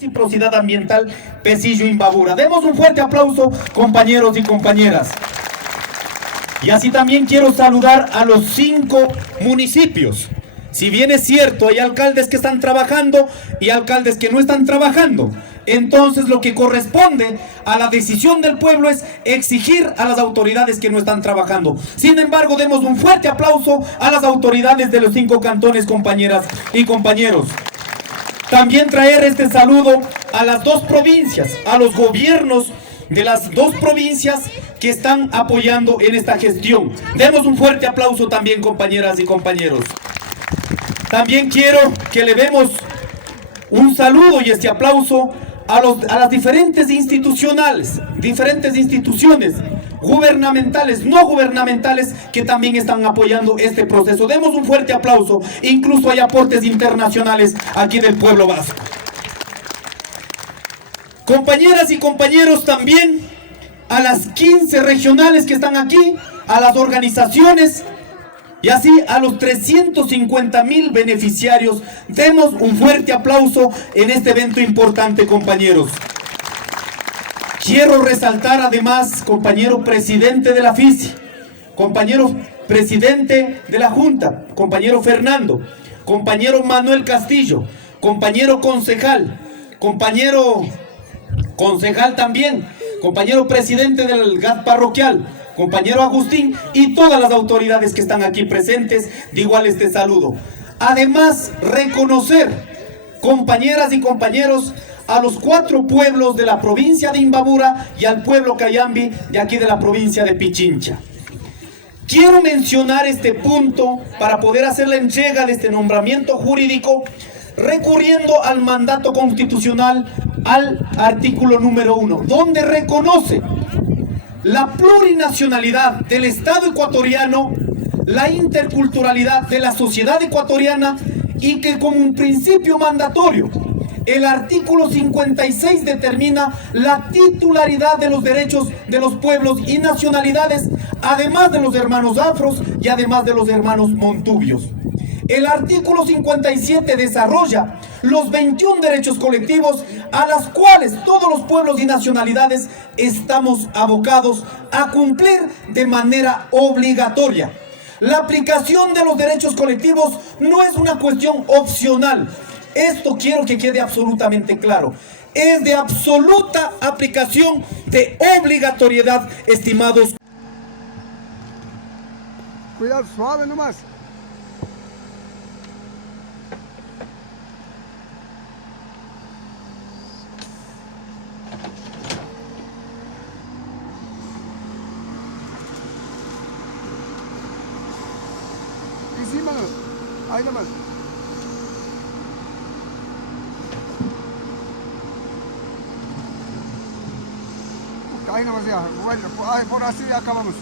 Reciprocidad Ambiental Pesillo Imbabura. Demos un fuerte aplauso, compañeros y compañeras. Y así también quiero saludar a los 5 municipios. Si bien es cierto, hay alcaldes que están trabajando y alcaldes que no están trabajando. Entonces lo que corresponde a la decisión del pueblo es exigir a las autoridades que no están trabajando. Sin embargo, demos un fuerte aplauso a las autoridades de los 5 cantones, compañeras y compañeros. También traer este saludo a las 2 provincias, a los gobiernos de las 2 provincias que están apoyando en esta gestión. Demos un fuerte aplauso también, compañeras y compañeros. También quiero que le demos un saludo y este aplauso a las diferentes instituciones gubernamentales, no gubernamentales, que también están apoyando este proceso. Demos un fuerte aplauso. Incluso hay aportes internacionales aquí del pueblo vasco. Compañeras y compañeros, también a las 15 regionales que están aquí, a las organizaciones y así a los 350,000 beneficiarios. Demos un fuerte aplauso en este evento importante, compañeros. Quiero resaltar además, compañero presidente de la FICI, compañero presidente de la Junta, compañero Fernando, compañero Manuel Castillo, compañero concejal también, compañero presidente del GAT parroquial, compañero Agustín y todas las autoridades que están aquí presentes. De igual este saludo. Además, reconocer, compañeras y compañeros, a los 4 pueblos de la provincia de Imbabura y al pueblo Cayambi de aquí de la provincia de Pichincha. Quiero mencionar este punto para poder hacer la entrega de este nombramiento jurídico recurriendo al mandato constitucional, al artículo número 1, donde reconoce la plurinacionalidad del Estado ecuatoriano, la interculturalidad de la sociedad ecuatoriana y que como un principio mandatorio el artículo 56 determina la titularidad de los derechos de los pueblos y nacionalidades, además de los hermanos afros y además de los hermanos montubios. El artículo 57 desarrolla los 21 derechos colectivos a los cuales todos los pueblos y nacionalidades estamos abocados a cumplir de manera obligatoria. La aplicación de los derechos colectivos no es una cuestión opcional. Esto quiero que quede absolutamente claro. Es de absoluta aplicación, de obligatoriedad, estimados. Cuidado, suave nomás. Encima, ahí nomás. Ahí nomás ya, bueno, por así ya acabamos.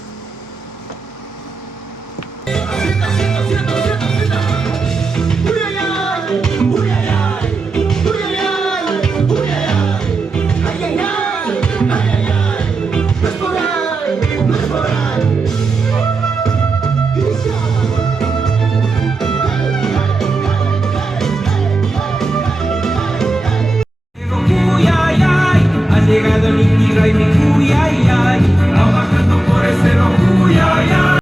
Ha llegado el Inti Raymi, uy, ay, ay, trabajando por el cerro, uy, ay, ay.